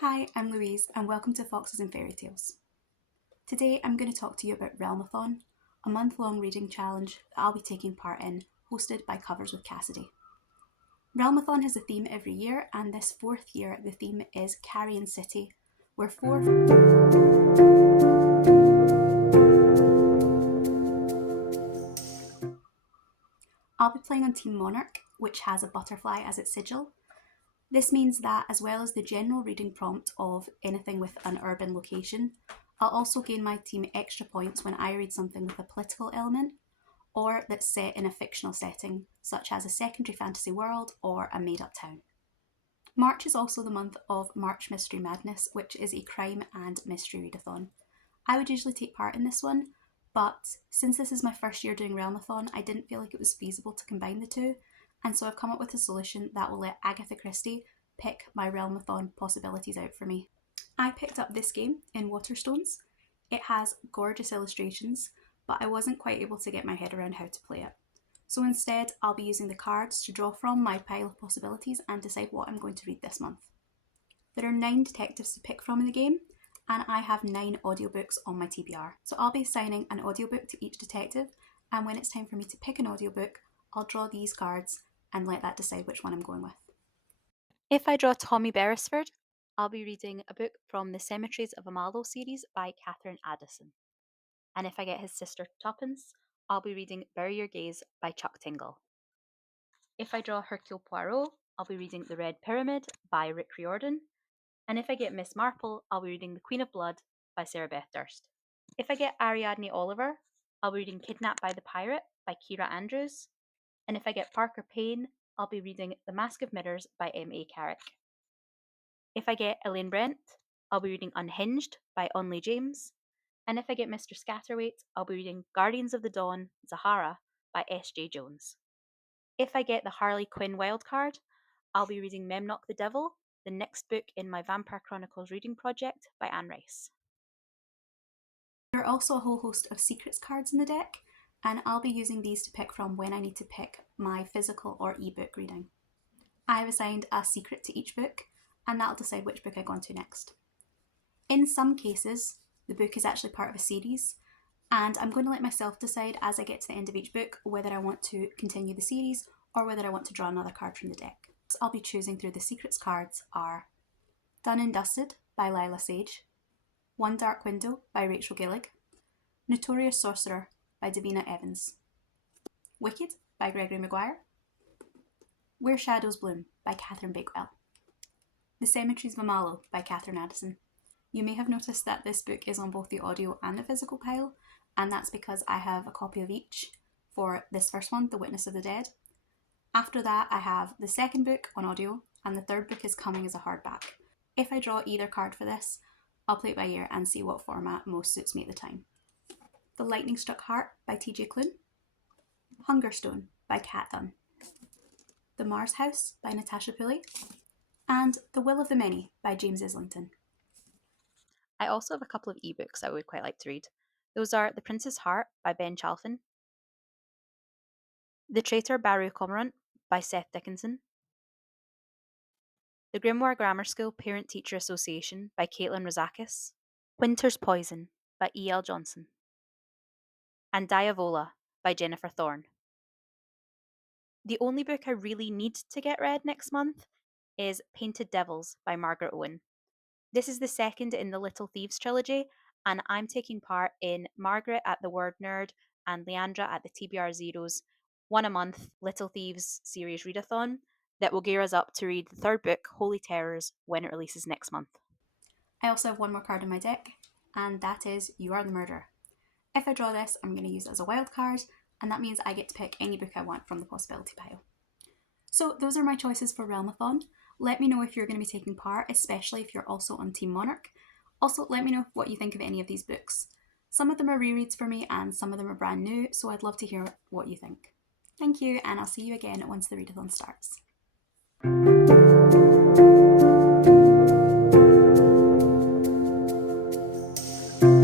Hi, I'm Louise and welcome to Foxes and Fairy Tales. Today I'm going to talk to you about Realmathon, a month-long reading challenge that I'll be taking part in, hosted by Covers with Cassidy. Realmathon has a theme every year, and this fourth year the theme is Carrion City, where I'll be playing on Team Monarch, which has a butterfly as its sigil. This means that, as well as the general reading prompt of anything with an urban location, I'll also gain my team extra points when I read something with a political element, or that's set in a fictional setting, such as a secondary fantasy world or a made-up town. March is also the month of March Mystery Madness, which is a crime and mystery readathon. I would usually take part in this one, but since this is my first year doing Realmathon, I didn't feel like it was feasible to combine the two, and so I've come up with a solution that will let Agatha Christie pick my Realmathon possibilities out for me. I picked up this game in Waterstones. It has gorgeous illustrations, but I wasn't quite able to get my head around how to play it. So instead, I'll be using the cards to draw from my pile of possibilities and decide what I'm going to read this month. There are 9 detectives to pick from in the game, and I have 9 audiobooks on my TBR. So I'll be assigning an audiobook to each detective, and when it's time for me to pick an audiobook, I'll draw these cards and let that decide which one I'm going with. If I draw Tommy Beresford, I'll be reading a book from the Cemeteries of Amaldo series by Katherine Addison. And if I get his sister Tuppence, I'll be reading Bury Your Gaze by Chuck Tingle. If I draw Hercule Poirot, I'll be reading The Red Pyramid by Riordan. And if I get Miss Marple, I'll be reading The Queen of Blood by Sarah Beth Durst. If I get Ariadne Oliver, I'll be reading Kidnapped by the Pirate by Kira Andrews. And if I get Parker Payne, I'll be reading The Mask of Mirrors by M.A. Carrick. If I get Elaine Brent, I'll be reading Unhinged by Onley James. And if I get Mr. Scatterweight, I'll be reading Guardians of the Dawn, Zahara by S.J. Jones. If I get the Harley Quinn Wildcard, I'll be reading Memnock the Devil, the next book in my Vampire Chronicles reading project by Anne Rice. There are also a whole host of secrets cards in the deck, and I'll be using these to pick from when I need to pick my physical or ebook reading. I have assigned a secret to each book, and that'll decide which book I go on to next. In some cases, the book is actually part of a series, and I'm going to let myself decide as I get to the end of each book whether I want to continue the series or whether I want to draw another card from the deck. So I'll be choosing through the secrets cards are Done and Dusted by Lila Sage, One Dark Window by Rachel Gillig, Notorious Sorcerer by Davina Evans, Wicked by Gregory Maguire, Where Shadows Bloom by Catherine Bakewell, The Cemeteries of Amaldo by Katherine Addison. You may have noticed that this book is on both the audio and the physical pile, and that's because I have a copy of each for this first one, The Witness of the Dead. After that, I have the second book on audio, and the third book is coming as a hardback. If I draw either card for this, I'll play it by ear and see what format most suits me at the time. The Lightning Struck Heart by T.J. Klune, Hungerstone by Kat Dunn, The Mars House by Natasha Pulley, and The Will of the Many by James Islington. I also have a couple of ebooks I would quite like to read. Those are The Prince's Heart by Ben Chalfin, The Traitor Baru Cormorant by Seth Dickinson, The Grimoire Grammar School Parent-Teacher Association by Caitlin Rozakis, Winter's Poison by E.L. Johnson, and Diavola by Jennifer Thorne. The only book I really need to get read next month is Painted Devils by Margaret Owen. This is the second in the Little Thieves trilogy, and I'm taking part in Margaret at the Word Nerd and Leandra at the TBR Zeros one a month Little Thieves series readathon that will gear us up to read the third book, Holy Terrors, when it releases next month. I also have one more card in my deck, and that is You Are the Murderer. If I draw this, I'm going to use it as a wild card, and that means I get to pick any book I want from the possibility pile. So those are my choices for Realmathon. Let me know if you're going to be taking part, especially if you're also on Team Monarch. Also, let me know what you think of any of these books. Some of them are rereads for me and some of them are brand new, so I'd love to hear what you think. Thank you, and I'll see you again once the readathon starts.